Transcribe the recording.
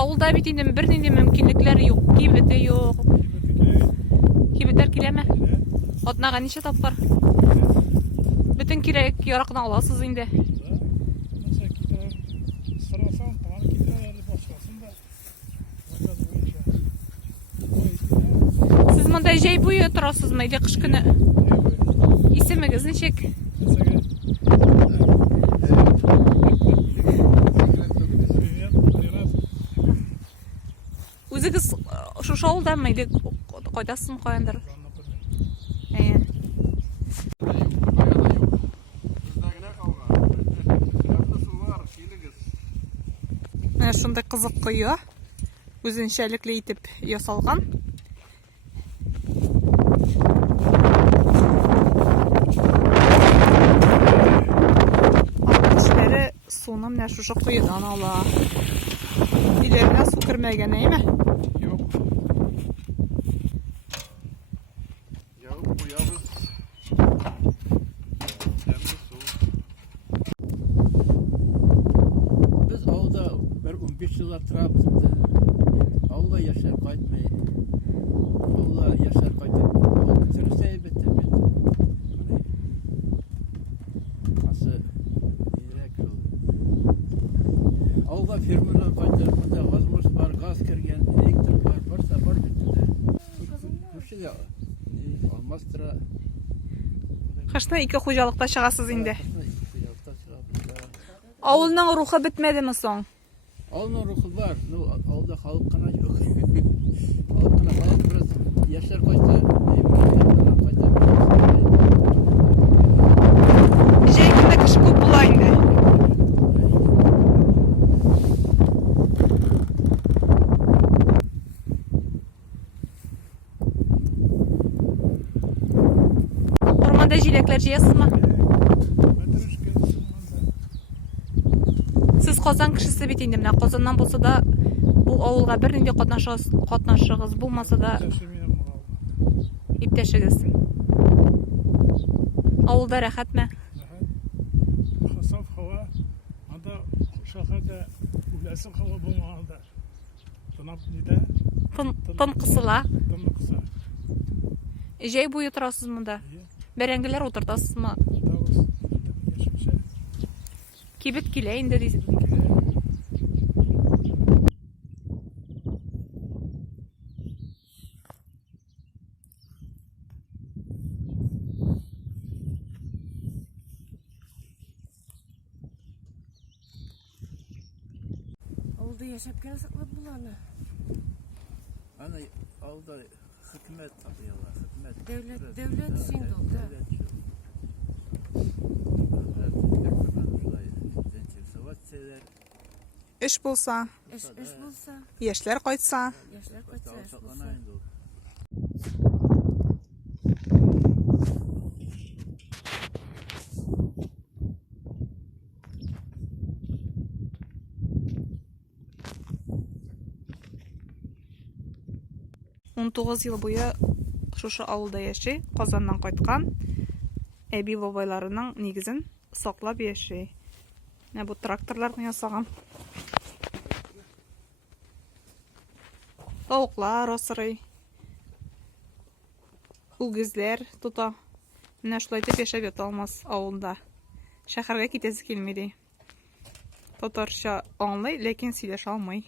Авылда бит инде бернинди мөмкинлекләр юк, кибете юк. Кибетләр киләме? Атнага ничә тапкыр? Bütün кирәк яракны аласыз инде. Siz монда җәй буе торасызмы, иде кыш көне? Исемегез ничек? Үзегез шушы авылдамы, иде кайдасызмы, каяндыр? Менә шундай кызык кое, үзенчәлекле итеп ясалган. Кешеләре суны менә шушы куедан ала. Өйләренә су кермәгән, әйме? Юк. Ябып куябыз. Тәмле су. Без авылда 15 еллар торабыз инде. Авылда яшәп кайтмый. Авылда яшәп кайтып, авыл бетерсә әйбәттер бит. Асы нирәк шул. Авылда фермерлар кайтып, монда возможность бар, газ кергән, электр бар, барса бар бит инде. Күршегә алмастыра. Кышны ике хуҗалыкта чыгасыз инде. Авылның рухы бетмәдеме соң? Авылның рухы бар, ну авылда халык кына юк. Халык кына халык biraz яшәр кайта, Җәй көндә кеше күп була инде. Урманда җиләкләр җыясызмы? Siz Казан кешесе бит инде, менә Казаннан булса да бу авылга бернинди катнашыгыз булмаса да иптәшегез. Авылда рәхәтме? Саф һава, анда шәһәрдә үләсен һава булмаганда. Тынап нидә? Тын кысыла. Тынны кыса. Җәй буе торасыз монда. Бәрәңгеләр утыртасызмы? Яшәмсә. Кибет килә инде дисез. Авылда яшәп кенә саклап буланы. Аны авылда хөкүмәт табыялар, хөкүмәт. Дәүләт син булды. Эш булса, Эш булса, яшьләр кайтса, яшьләр кайтса, эш булса. он 19 ел буе шушы авылда яши, Казаннан кайткан. Әби бабайларының нигезен саклап яши. Менә бу тракторларны ясаган. Тавыклар асрый. Үгезләр тота. Менә шулай итеп яшәп ята алмас авылда. Шәһәргә китәсе килми ди. Татарча аңлый, ләкин сөйләшә алмый.